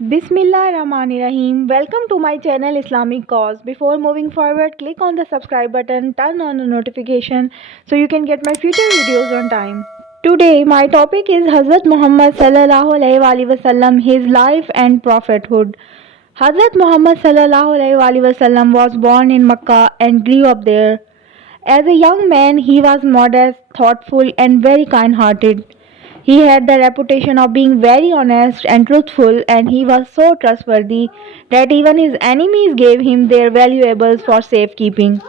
Bismillahirrahmanirrahim. Welcome to my channel Islamic Cause. Before moving forward, click on the subscribe button, turn on the notification so you can get my future videos on time. Today my topic is Hazrat Muhammad sallallahu alaihi wasallam, his life and prophethood. Hazrat Muhammad sallallahu alaihi wasallam was born in Makkah and grew up there. As a young man, he was modest, thoughtful, and very kind hearted. He had the reputation of being very honest and truthful, and he was so trustworthy that even his enemies gave him their valuables for safekeeping.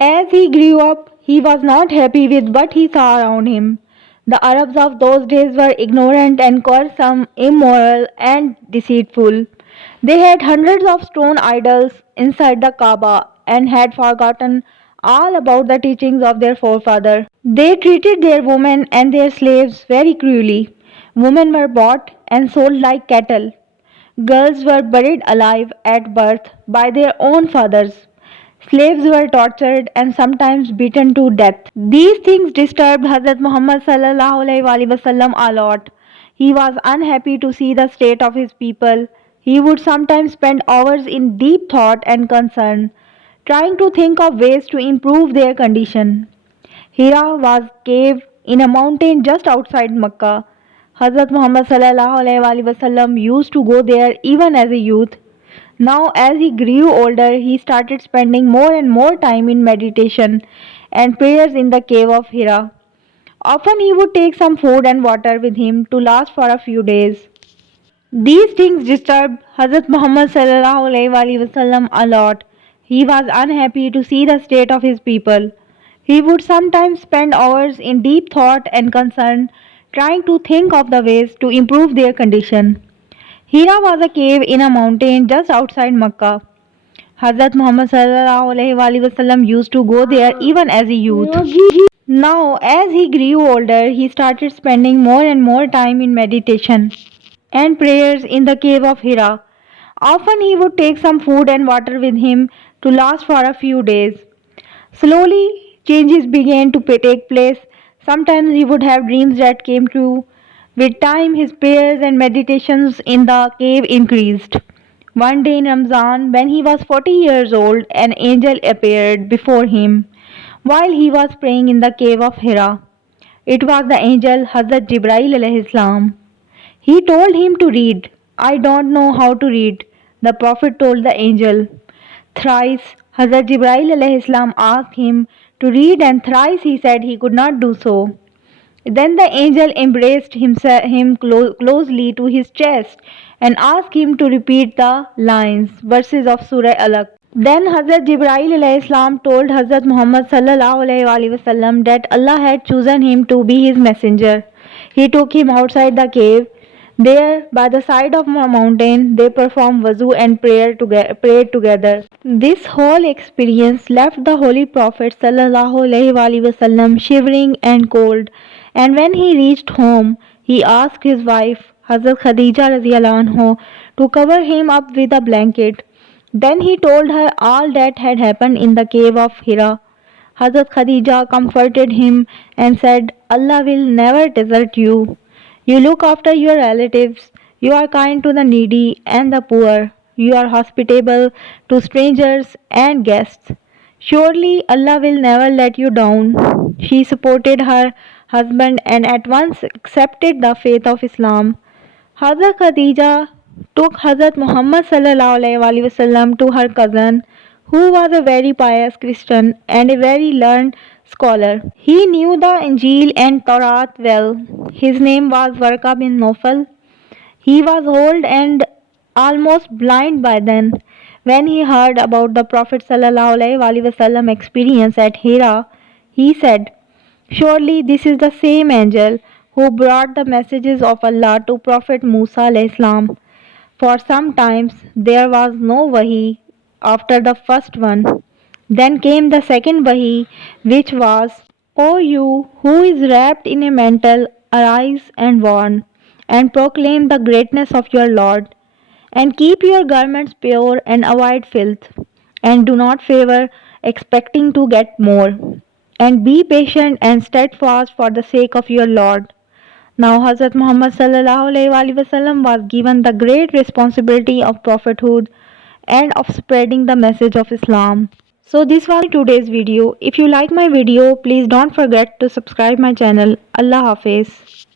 As he grew up, he was not happy with what he saw around him. The Arabs of those days were ignorant and quarrelsome, immoral, and deceitful. They had hundreds of stone idols inside the Kaaba and had forgotten all about the teachings of their forefathers. They treated their women and their slaves very cruelly. Women were bought and sold like cattle. Girls were buried alive at birth by their own fathers. Slaves were tortured and sometimes beaten to death. These things disturbed Hazrat Muhammad sallallahu alaihi wasallam a lot. He was unhappy to see the state of his people. He would sometimes spend hours in deep thought and concern, trying to think of ways to improve their condition. Hira was a cave in a mountain just outside Mecca. Hazrat Muhammad sallallahu alaihi wasallam used to go there even as a youth. Now, as he grew older, he started spending more and more time in meditation and prayers in the cave of Hira. Often, he would take some food and water with him to last for a few days. These things disturbed Hazrat Muhammad sallallahu alaihi wasallam a lot. He was unhappy to see the state of his people. He would sometimes spend hours in deep thought and concern, trying to think of the ways to improve their condition. Hira was a cave in a mountain just outside Mecca. Hazrat Muhammad sallallahu alaihi wasallam used to go there even as a youth. Now, as he grew older, he started spending more and more time in meditation and prayers in the cave of Hira. Often he would take some food and water with him to last for a few days. Slowly, changes began to take place. Sometimes he would have dreams that came true. With time, his prayers and meditations in the cave increased. One day in Ramzan, when he was 40 years old, an angel appeared before him while he was praying in the cave of Hira. It was the angel Hazrat Jibreel alayhi salam. He told him to read. I don't know how to read, the Prophet told the angel. Thrice Hazrat Jibreel alayhi salam asked him to read, and thrice he said he could not do so. Then the angel embraced him closely to his chest and asked him to repeat the lines, verses of Surah Alaq. Then Hazrat Jibreel alayhi salam told Hazrat Muhammad sallallahu alaihi wasallam that Allah had chosen him to be his messenger. He took him outside the cave. There, by the side of a mountain, they performed wuzu and prayed together. This whole experience left the Holy Prophet sallallahu alaihi wasallam shivering and cold. And when he reached home, he asked his wife, Hazrat Khadija radiallahu anhu, to cover him up with a blanket. Then he told her all that had happened in the cave of Hira. Hazrat Khadija comforted him and said, Allah will never desert you. You look after your relatives. You are kind to the needy and the poor. You are hospitable to strangers and guests. Surely Allah will never let you down. She supported her husband and at once accepted the faith of Islam. Hazrat Khadija took Hazrat Muhammad sallallahu alaihi wasallam to her cousin, who was a very pious Christian and a very learned scholar. He knew the Injil and Torah well. His name was Warqa bin Nawfal. He was old and almost blind by then. When he heard about the Prophet sallallahu alaihi wasallam experience at Hira, he said, surely this is the same angel who brought the messages of Allah to Prophet Musa alayhi salam. For some times there was no wahi after the first one. Then came the second wahi, which was, O you who is wrapped in a mantle, arise and warn, and proclaim the greatness of your Lord, and keep your garments pure and avoid filth, and do not favor expecting to get more, and be patient and steadfast for the sake of your Lord. Now Hazrat Muhammad sallallahu alaihi wasallam was given the great responsibility of prophethood and of spreading the message of Islam. So this was today's video. If you like my video, please don't forget to subscribe my channel. Allah Hafiz.